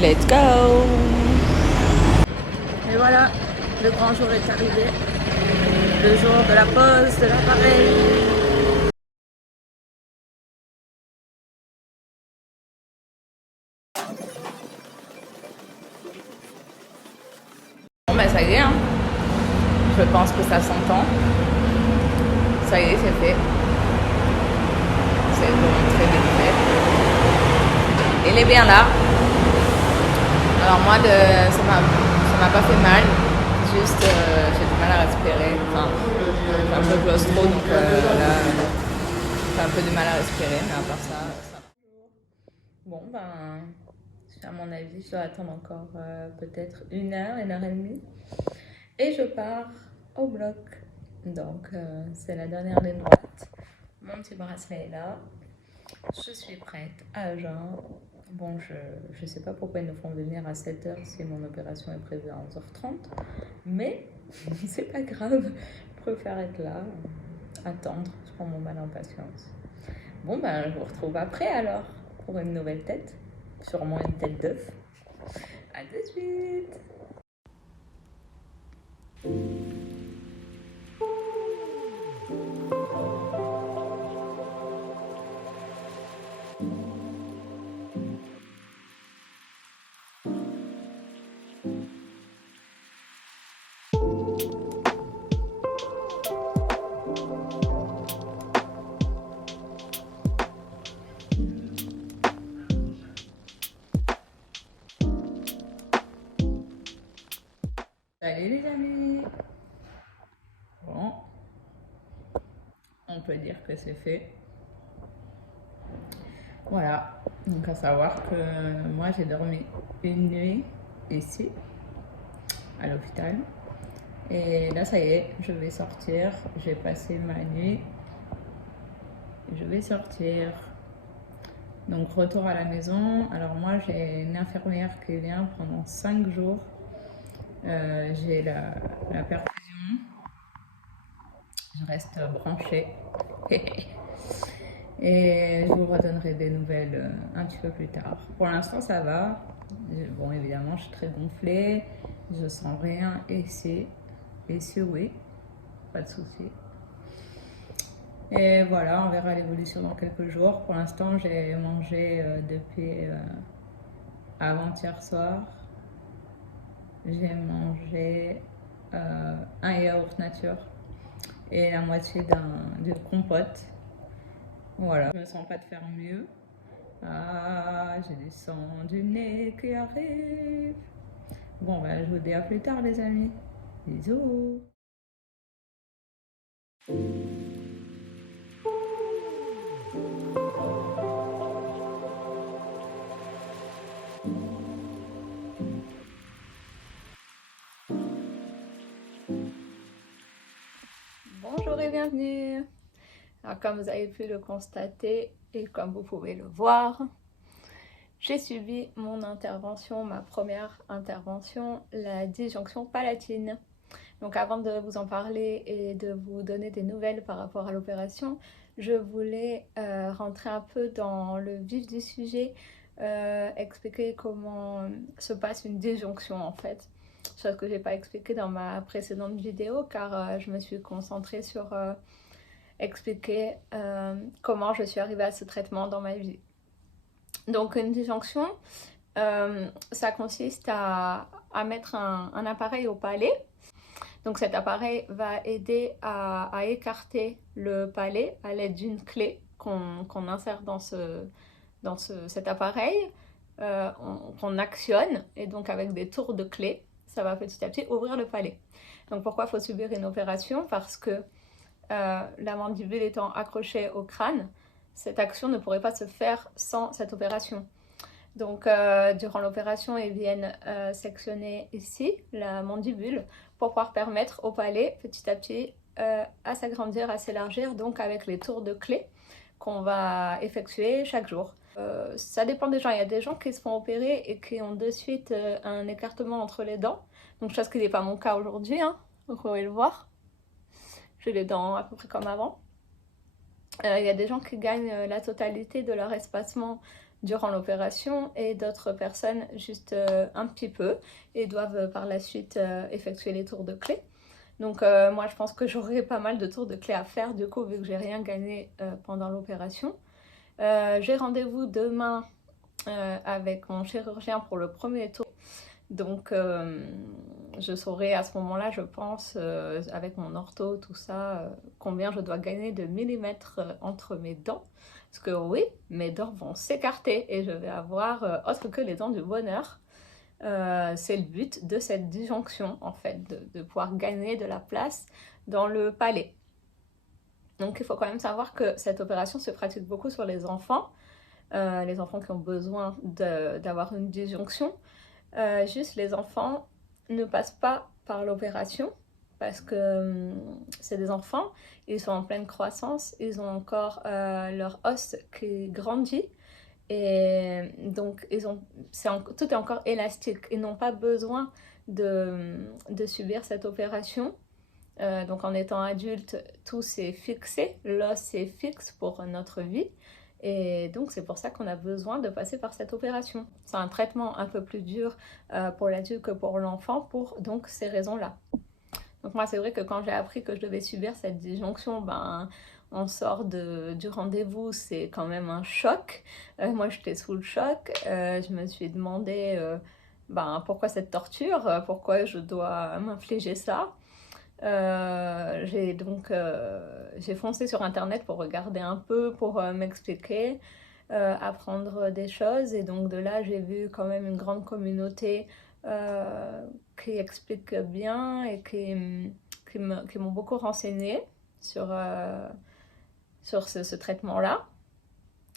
Let's go! Et voilà, le grand jour est arrivé. Le jour de la pose de l'appareil. Bon bah ça y est, hein. Je pense que ça s'entend. Ça y est, c'est fait. C'est vraiment très bien fait. Il est bien là. Alors moi, ça m'a pas fait mal. Juste, j'ai du mal à respirer. Enfin, j'ai un peu claustro, donc là, j'ai un peu du mal à respirer, mais à part ça, ça va. Bon, ben, à mon avis, je dois attendre encore peut-être 1 heure et demie. Et je pars au bloc. Donc, c'est la dernière ligne droite. Mon petit bracelet est là. Je suis prête à Agen. Bon, je sais pas pourquoi ils nous font venir à 7h si mon opération est prévue à 11h30. Mais c'est pas grave. Je préfère être là, attendre. Je prends mon mal en patience. Bon, ben, je vous retrouve après alors pour une nouvelle tête. Sûrement une tête d'œuf. À tout de suite! Salut les amis! Bon, on peut dire que c'est fait. Voilà, donc à savoir que moi j'ai dormi une nuit ici, à l'hôpital. Et là ça y est, je vais sortir, j'ai passé ma nuit, je vais sortir. Donc retour à la maison, alors moi j'ai une infirmière qui vient pendant 5 jours. J'ai la perfusion, je reste branchée. Et je vous redonnerai des nouvelles un petit peu plus tard. Pour l'instant, ça va. Bon, évidemment, je suis très gonflée. Je sens rien ici. Ici, oui. Pas de souci. Et voilà, on verra l'évolution dans quelques jours. Pour l'instant, j'ai mangé depuis avant-hier soir. J'ai mangé un yaourt nature et la moitié d'une compote. Voilà, je me sens pas de faire mieux. Ah, j'ai du sang du nez qui arrive. Bon, bah, je vous dis à plus tard, les amis. Bisous. Bonjour et bienvenue. Alors, comme vous avez pu le constater et comme vous pouvez le voir, j'ai subi mon intervention, ma première intervention, la disjonction palatine. Donc avant de vous en parler et de vous donner des nouvelles par rapport à l'opération, je voulais rentrer un peu dans le vif du sujet, expliquer comment se passe une disjonction en fait. Chose que je n'ai pas expliqué dans ma précédente vidéo car je me suis concentrée sur expliquer comment je suis arrivée à ce traitement dans ma vie. Donc une disjonction, ça consiste à mettre un appareil au palais. Donc cet appareil va aider à écarter le palais à l'aide d'une clé qu'on insère dans cet appareil, qu'on actionne, et donc avec des tours de clé, ça va petit à petit ouvrir le palais. Donc pourquoi il faut subir une opération? Parce que la mandibule étant accrochée au crâne, cette action ne pourrait pas se faire sans cette opération. Donc durant l'opération, ils viennent sectionner ici la mandibule pour pouvoir permettre au palais petit à petit à s'agrandir, à s'élargir, donc avec les tours de clé qu'on va effectuer chaque jour. Ça dépend des gens. Il y a des gens qui se font opérer et qui ont de suite un écartement entre les dents. Donc chose qui n'est pas mon cas aujourd'hui, hein. Vous pouvez le voir. J'ai les dents à peu près comme avant. Il y a des gens qui gagnent la totalité de leur espacement durant l'opération et d'autres personnes juste un petit peu et doivent par la suite effectuer les tours de clé. Donc moi je pense que j'aurai pas mal de tours de clé à faire du coup vu que j'ai rien gagné pendant l'opération. J'ai rendez-vous demain avec mon chirurgien pour le premier tour. Donc je saurai à ce moment-là, je pense, avec mon ortho, tout ça, combien je dois gagner de millimètres entre mes dents. Parce que oui, mes dents vont s'écarter et je vais avoir autre que les dents du bonheur. C'est le but de cette disjonction, en fait, de pouvoir gagner de la place dans le palais. Donc il faut quand même savoir que cette opération se pratique beaucoup sur les enfants qui ont besoin d'avoir une disjonction. Juste les enfants ne passent pas par l'opération parce que c'est des enfants, ils sont en pleine croissance, ils ont encore leur os qui grandit et donc tout est encore élastique. Ils n'ont pas besoin de subir cette opération. Donc en étant adulte, tout s'est fixé, l'os est fixe pour notre vie. Et donc c'est pour ça qu'on a besoin de passer par cette opération. C'est un traitement un peu plus dur pour l'adulte que pour l'enfant pour donc ces raisons-là. Donc moi c'est vrai que quand j'ai appris que je devais subir cette disjonction, on sort du rendez-vous, c'est quand même un choc. Moi j'étais sous le choc, je me suis demandé pourquoi cette torture, pourquoi je dois m'infliger ça. J'ai foncé sur internet pour regarder un peu, pour m'expliquer, apprendre des choses et donc de là j'ai vu quand même une grande communauté qui explique bien et qui m'ont beaucoup renseigné sur ce traitement-là.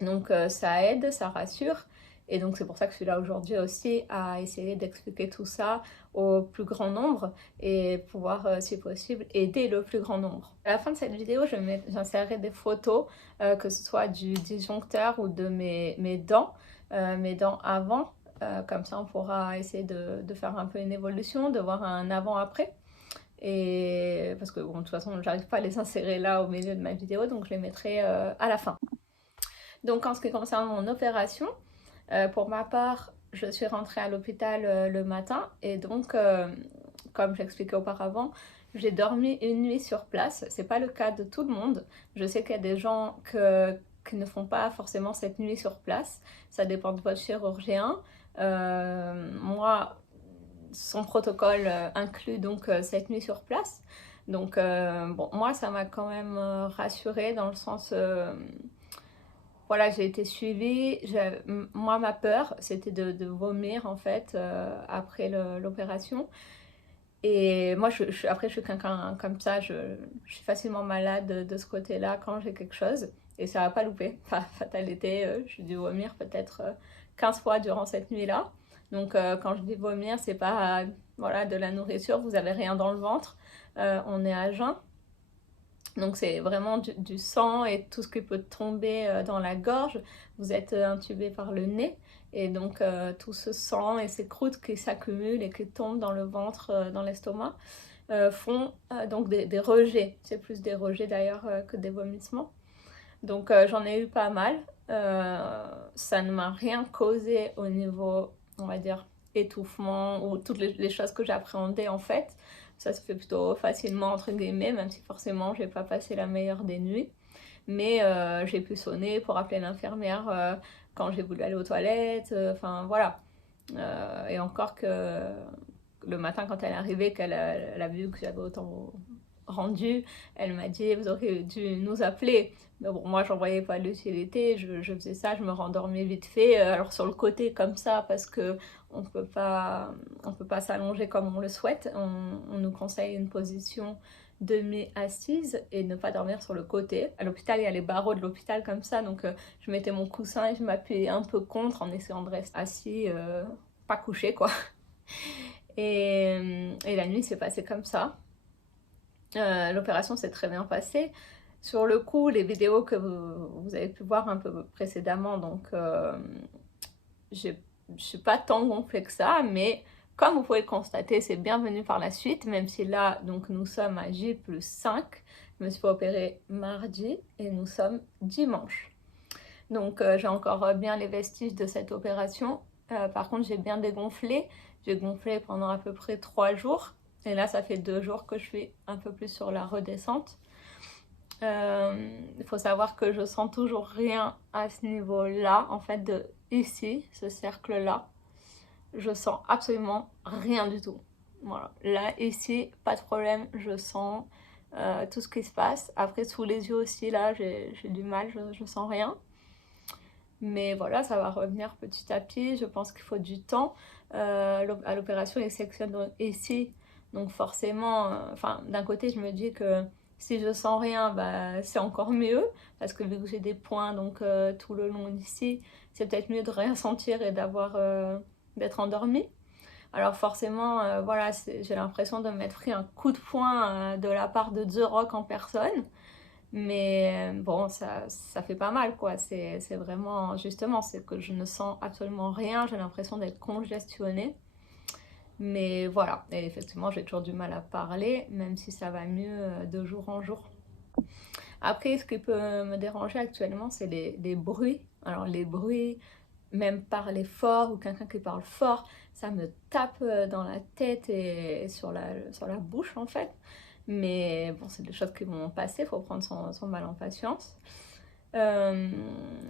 Donc ça aide, ça rassure. Et donc c'est pour ça que je suis là aujourd'hui aussi à essayer d'expliquer tout ça au plus grand nombre et pouvoir, si possible, aider le plus grand nombre. À la fin de cette vidéo, j'insérerai des photos, que ce soit du disjoncteur ou de mes dents avant. Comme ça, on pourra essayer de faire un peu une évolution, de voir un avant-après. Et parce que bon, de toute façon, j'arrive pas à les insérer là au milieu de ma vidéo, donc je les mettrai à la fin. Donc en ce qui concerne mon opération, pour ma part, je suis rentrée à l'hôpital le matin et donc, comme j'expliquais auparavant, j'ai dormi une nuit sur place. C'est pas le cas de tout le monde. Je sais qu'il y a des gens qui ne font pas forcément cette nuit sur place. Ça dépend de votre chirurgien. Moi, son protocole inclut donc cette nuit sur place. Donc, bon, moi, ça m'a quand même rassurée dans le sens... Voilà, j'ai été suivie. Moi, ma peur, c'était de vomir en fait après l'opération. Et moi, après, je suis quelqu'un comme ça, je suis facilement malade de ce côté-là quand j'ai quelque chose. Et ça va pas louper. Fatalité, j'ai dû vomir peut-être 15 fois durant cette nuit-là. Donc, quand je dis vomir, c'est pas voilà, de la nourriture, vous avez rien dans le ventre. On est à jeun. Donc c'est vraiment du sang et tout ce qui peut tomber dans la gorge. Vous êtes intubé par le nez et donc tout ce sang et ces croûtes qui s'accumulent et qui tombent dans le ventre, dans l'estomac, font donc des rejets. C'est plus des rejets d'ailleurs que des vomissements. Donc j'en ai eu pas mal. Ça ne m'a rien causé au niveau, on va dire, étouffement ou toutes les choses que j'appréhendais en fait. Ça se fait plutôt facilement entre guillemets, même si forcément j'ai pas passé la meilleure des nuits. Mais j'ai pu sonner pour appeler l'infirmière quand j'ai voulu aller aux toilettes, enfin voilà. Et encore que le matin quand elle est arrivée, qu'elle a vu que j'avais autant rendu, elle m'a dit vous auriez dû nous appeler. Mais bon, moi j'en voyais pas l'utilité, je faisais ça, je me rendormais vite fait, alors sur le côté comme ça parce que on peut pas s'allonger comme on le souhaite, on nous conseille une position demi-assise et ne pas dormir sur le côté. À l'hôpital, il y a les barreaux de l'hôpital comme ça, donc je mettais mon coussin et je m'appuyais un peu contre en essayant de rester assis, pas couché quoi. Et la nuit s'est passée comme ça. L'opération s'est très bien passée. Sur le coup, les vidéos que vous avez pu voir un peu précédemment, donc je suis pas tant gonflée que ça, mais comme vous pouvez le constater, c'est bienvenu par la suite, même si là, donc nous sommes à J+5. Je me suis fait opérer mardi et nous sommes dimanche. Donc j'ai encore bien les vestiges de cette opération. Par contre j'ai bien dégonflé. J'ai gonflé pendant à peu près 3 jours. Et là ça fait 2 jours que je suis un peu plus sur la redescente. Il faut savoir que je sens toujours rien à ce niveau-là, en fait, de ici, ce cercle-là. Je sens absolument rien du tout. Voilà. Là, ici, pas de problème, je sens tout ce qui se passe. Après, sous les yeux aussi, là, j'ai du mal, je sens rien. Mais voilà, ça va revenir petit à petit. Je pense qu'il faut du temps. À l'opération, ils sectionnent ici. Donc forcément, enfin, d'un côté, je me dis que si je sens rien, bah, c'est encore mieux. Parce que vu que j'ai des points donc, tout le long d'ici, c'est peut-être mieux de rien sentir et d'être endormie. Alors forcément, voilà, j'ai l'impression de m'être pris un coup de poing de la part de The Rock en personne. Mais bon, ça fait pas mal, quoi. C'est vraiment, justement, c'est que je ne sens absolument rien. J'ai l'impression d'être congestionnée. Mais voilà, et effectivement, j'ai toujours du mal à parler, même si ça va mieux de jour en jour. Après, ce qui peut me déranger actuellement, c'est les bruits. Alors, les bruits, même parler fort ou quelqu'un qui parle fort, ça me tape dans la tête et sur la bouche, en fait. Mais bon, c'est des choses qui vont passer, il faut prendre son mal en patience.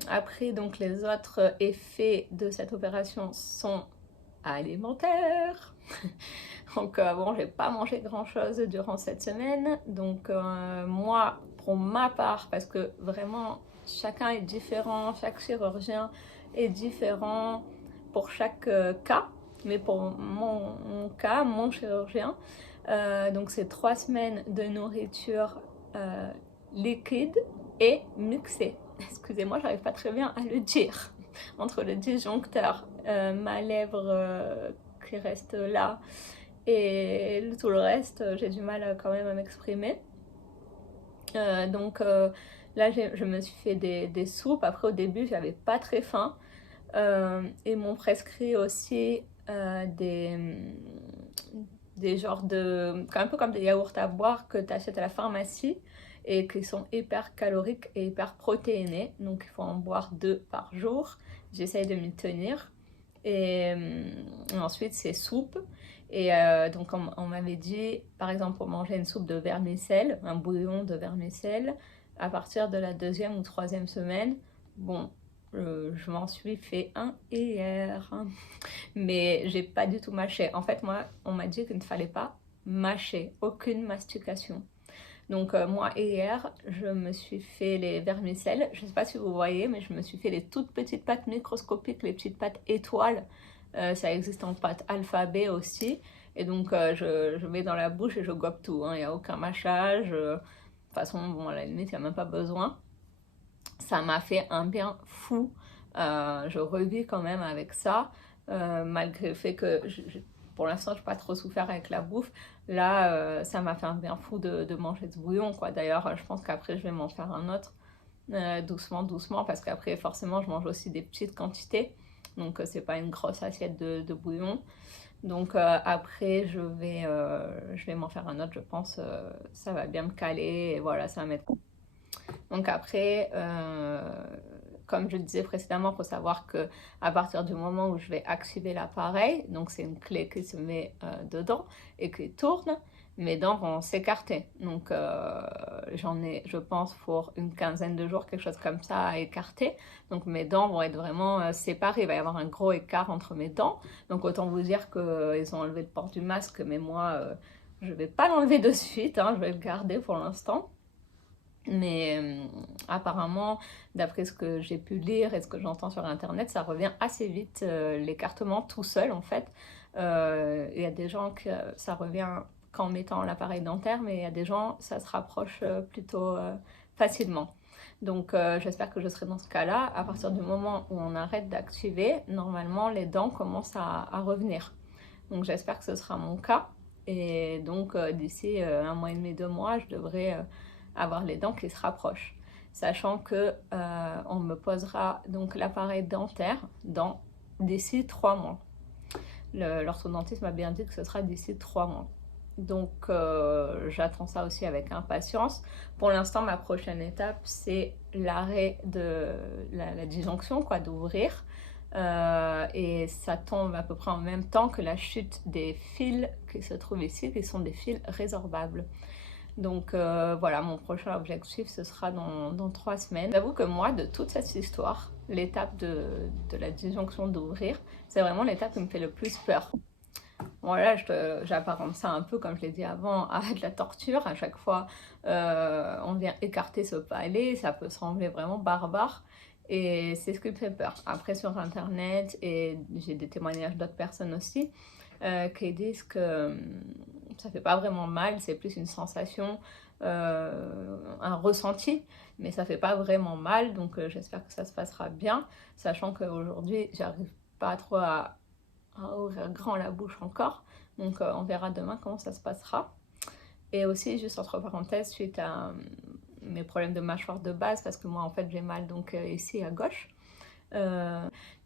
Après, donc, les autres effets de cette opération sont alimentaires. Donc, bon, j'ai pas mangé grand chose durant cette semaine. Donc, moi, pour ma part, parce que vraiment, chacun est différent, chaque chirurgien est différent pour chaque cas. Mais pour mon cas, mon chirurgien, donc c'est 3 semaines de nourriture liquide et mixée. Excusez-moi, j'arrive pas très bien à le dire. Entre le disjoncteur, ma lèvre qui reste là et tout le reste, j'ai du mal quand même à m'exprimer. Donc là, je me suis fait des soupes. Après, au début, j'avais pas très faim. Ils m'ont prescrit aussi des genres de... un peu comme des yaourts à boire que tu achètes à la pharmacie et qui sont hyper caloriques et hyper protéinés. Donc il faut en boire 2 par jour. J'essaye de m'y tenir. Et ensuite c'est soupe. Et donc on m'avait dit, par exemple, pour manger une soupe de vermicelle, un bouillon de vermicelle, à partir de la 2e ou 3e semaine. Bon, je m'en suis fait un hier, mais j'ai pas du tout mâché. En fait, moi, on m'a dit qu'il ne fallait pas mâcher, aucune mastication. Donc moi, hier, je me suis fait les vermicelles. Je ne sais pas si vous voyez, mais je me suis fait les toutes petites pâtes microscopiques, les petites pâtes étoiles. Ça existe en pâte alphabet aussi. Et donc je mets dans la bouche et je gobe tout. Il n'y a aucun mâchage. De toute façon, bon, à la limite, il n'y a même pas besoin. Ça m'a fait un bien fou. Je revis quand même avec ça, malgré le fait que pour l'instant je n'ai pas trop souffert avec la bouffe. Là, ça m'a fait un bien fou de manger ce bouillon, quoi. D'ailleurs, je pense qu'après je vais m'en faire un autre, doucement, parce qu'après forcément je mange aussi des petites quantités. Donc c'est pas une grosse assiette de bouillon. Donc après je vais m'en faire un autre, je pense. Ça va bien me caler et voilà, ça va m'être... Donc après, comme je le disais précédemment, il faut savoir que à partir du moment où je vais activer l'appareil, donc c'est une clé qui se met dedans et qui tourne, mes dents vont s'écarter. Donc j'en ai, je pense, pour une 15aine de jours, quelque chose comme ça à écarter. Donc mes dents vont être vraiment séparées. Il va y avoir un gros écart entre mes dents. Donc autant vous dire qu'ils ont enlevé le port du masque, mais moi, je ne vais pas l'enlever de suite. Je vais le garder pour l'instant. Mais apparemment, d'après ce que j'ai pu lire et ce que j'entends sur internet, ça revient assez vite, l'écartement tout seul en fait. Il y a des gens que ça revient qu'en mettant l'appareil dentaire, mais il y a des gens, ça se rapproche plutôt facilement. Donc j'espère que je serai dans ce cas-là. À partir du moment où on arrête d'activer, normalement les dents commencent à revenir. Donc j'espère que ce sera mon cas. Et donc d'ici 1 mois et demi, 2 mois, je devrais... avoir les dents qui se rapprochent, sachant que on me posera donc l'appareil dentaire d'ici 3 mois. L'orthodontiste m'a bien dit que ce sera d'ici 3 mois. Donc j'attends ça aussi avec impatience. Pour l'instant, ma prochaine étape, c'est l'arrêt de la disjonction, quoi, d'ouvrir. Et ça tombe à peu près en même temps que la chute des fils qui se trouvent ici, qui sont des fils résorbables. Donc voilà, mon prochain objectif, ce sera dans 3 semaines. J'avoue que moi, de toute cette histoire, l'étape de la disjonction d'ouvrir, c'est vraiment l'étape qui me fait le plus peur. Bon là, j'apparente ça un peu, comme je l'ai dit avant, à de la torture. À chaque fois, on vient écarter ce palais, ça peut sembler vraiment barbare. Et c'est ce qui me fait peur. Après, sur Internet, et j'ai des témoignages d'autres personnes aussi, qui disent que ça fait pas vraiment mal, c'est plus une sensation, un ressenti, mais ça fait pas vraiment mal. Donc j'espère que ça se passera bien, sachant qu'aujourd'hui, j'arrive pas trop à ouvrir grand la bouche encore. Donc on verra demain comment ça se passera. Et aussi, juste entre parenthèses, suite à mes problèmes de mâchoire de base, parce que moi en fait j'ai mal donc ici à gauche,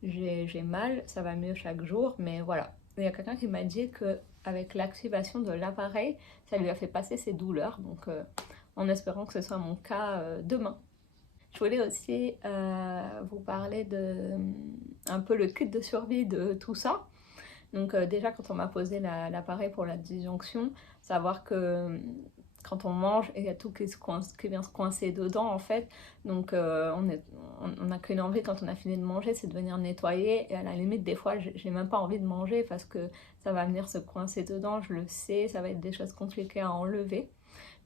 j'ai mal, ça va mieux chaque jour, mais voilà. Il y a quelqu'un qui m'a dit qu'avec l'activation de l'appareil, ça lui a fait passer ses douleurs, donc en espérant que ce soit mon cas demain. Je voulais aussi vous parler de un peu le kit de survie de tout ça. Donc déjà, quand on m'a posé l'appareil pour la disjonction, savoir que quand on mange, il y a tout qui vient se coincer dedans en fait. Donc on n'a qu'une envie quand on a fini de manger, c'est de venir nettoyer. Et à la limite, des fois, j'ai même pas envie de manger parce que ça va venir se coincer dedans, je le sais, ça va être des choses compliquées à enlever.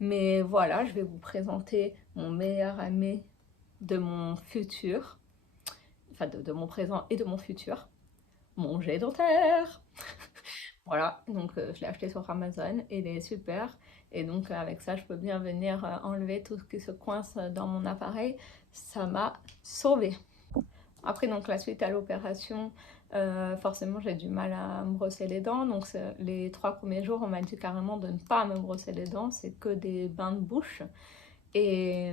Mais voilà, je vais vous présenter mon meilleur ami de mon futur, enfin de mon présent et de mon futur, mon jet dentaire. Voilà, donc je l'ai acheté sur Amazon et il est super. Et donc avec ça, je peux bien venir enlever tout ce qui se coince dans mon appareil. Ça m'a sauvée. Après, donc la suite à l'opération, forcément, j'ai du mal à me brosser les dents. Donc les 3 premiers jours, on m'a dit carrément de ne pas me brosser les dents. C'est que des bains de bouche. Et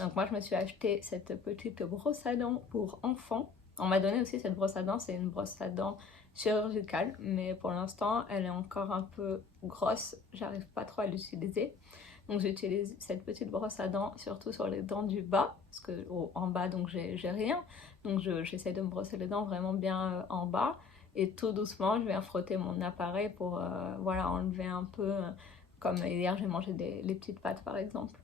donc moi, je me suis acheté cette petite brosse à dents pour enfants. On m'a donné aussi cette brosse à dents, c'est une brosse à dents chirurgicale, mais pour l'instant, elle est encore un peu grosse, j'arrive pas trop à l'utiliser. Donc j'utilise cette petite brosse à dents surtout sur les dents du bas, parce que en bas, donc j'ai rien. Donc j'essaie de me brosser les dents vraiment bien en bas. Et tout doucement, je viens frotter mon appareil pour voilà, enlever un peu, comme hier j'ai mangé les petites pâtes par exemple.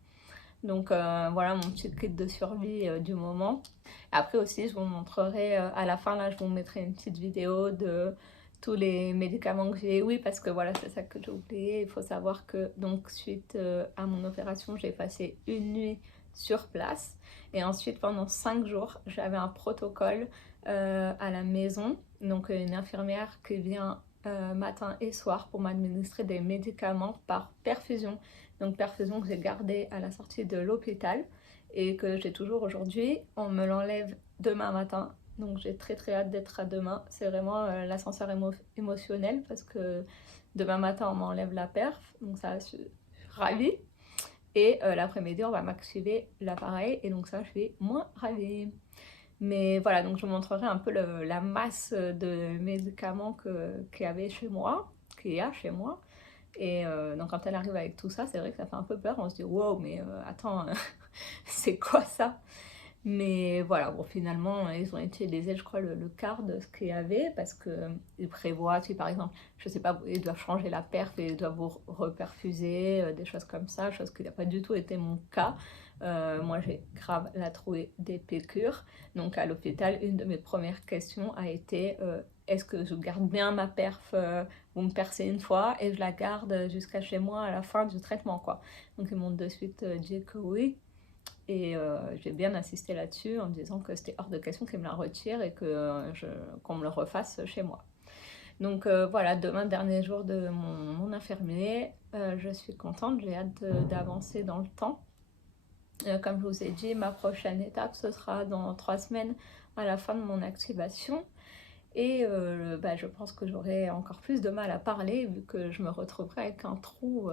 Donc voilà mon petit kit de survie du moment. Après aussi, je vous montrerai à la fin, là, je vous mettrai une petite vidéo de tous les médicaments que j'ai. Oui, parce que voilà, c'est ça que j'ai oublié. Il faut savoir que donc suite à mon opération, j'ai passé une nuit sur place. Et ensuite, pendant 5 jours, j'avais un protocole à la maison. Donc une infirmière qui vient matin et soir pour m'administrer des médicaments par perfusion. Donc perfusion que j'ai gardée à la sortie de l'hôpital et que j'ai toujours aujourd'hui. On me l'enlève demain matin, donc j'ai très hâte d'être à demain. C'est vraiment l'ascenseur émotionnel parce que demain matin on m'enlève la perf, donc ça je suis ravie. Et l'après-midi on va m'activer l'appareil et donc ça je suis moins ravie. Mais voilà, donc je vous montrerai un peu la masse de médicaments qu'il y avait chez moi, qu'il y a chez moi. Et donc quand elle arrive avec tout ça, c'est vrai que ça fait un peu peur. On se dit wow, mais attends, c'est quoi ça? Mais voilà, bon, finalement, ils ont utilisé, je crois, le quart de ce qu'il y avait parce qu'ils prévoient, si par exemple, je sais pas, ils doivent changer la perf et ils doivent vous reperfuser, des choses comme ça, chose qui n'a pas du tout été mon cas. Moi, j'ai grave la trouée des piqûres. Donc, à l'hôpital, une de mes premières questions a été est-ce que je garde bien ma perf vous me percez une fois et je la garde jusqu'à chez moi à la fin du traitement, quoi. Donc, ils m'ont de suite dit que oui. Et j'ai bien insisté là-dessus en disant que c'était hors de question qu'ils me la retirent et qu'on me le refasse chez moi. Donc voilà, demain, dernier jour de mon infirmier, je suis contente, j'ai hâte d'avancer dans le temps. Comme je vous ai dit, ma prochaine étape, ce sera dans 3 semaines à la fin de mon activation. Et je pense que j'aurai encore plus de mal à parler vu que je me retrouverai avec un trou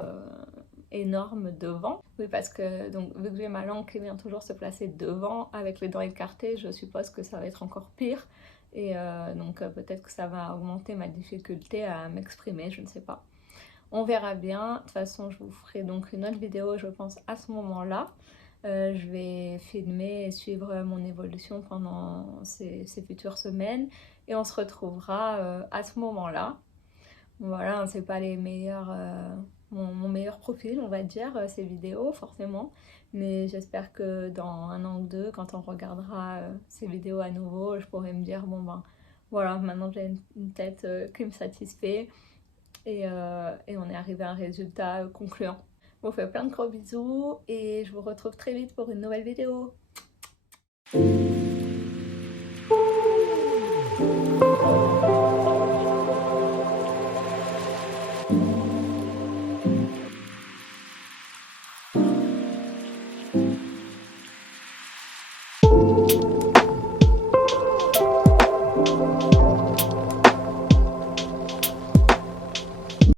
énorme devant. Oui, parce que donc, vu que j'ai ma langue qui vient toujours se placer devant avec les dents écartées, je suppose que ça va être encore pire. Et donc peut-être que ça va augmenter ma difficulté à m'exprimer, je ne sais pas. On verra bien. De toute façon, je vous ferai donc une autre vidéo, je pense, à ce moment-là. Je vais filmer et suivre mon évolution pendant ces futures semaines et on se retrouvera à ce moment-là. Voilà, c'est pas les meilleurs, mon meilleur profil, on va dire, ces vidéos, forcément. Mais j'espère que dans 1 an ou 2, quand on regardera ces vidéos à nouveau, je pourrai me dire, bon ben, voilà, maintenant j'ai une tête qui me satisfait et on est arrivé à un résultat concluant. Je vous fais plein de gros bisous et je vous retrouve très vite pour une nouvelle vidéo.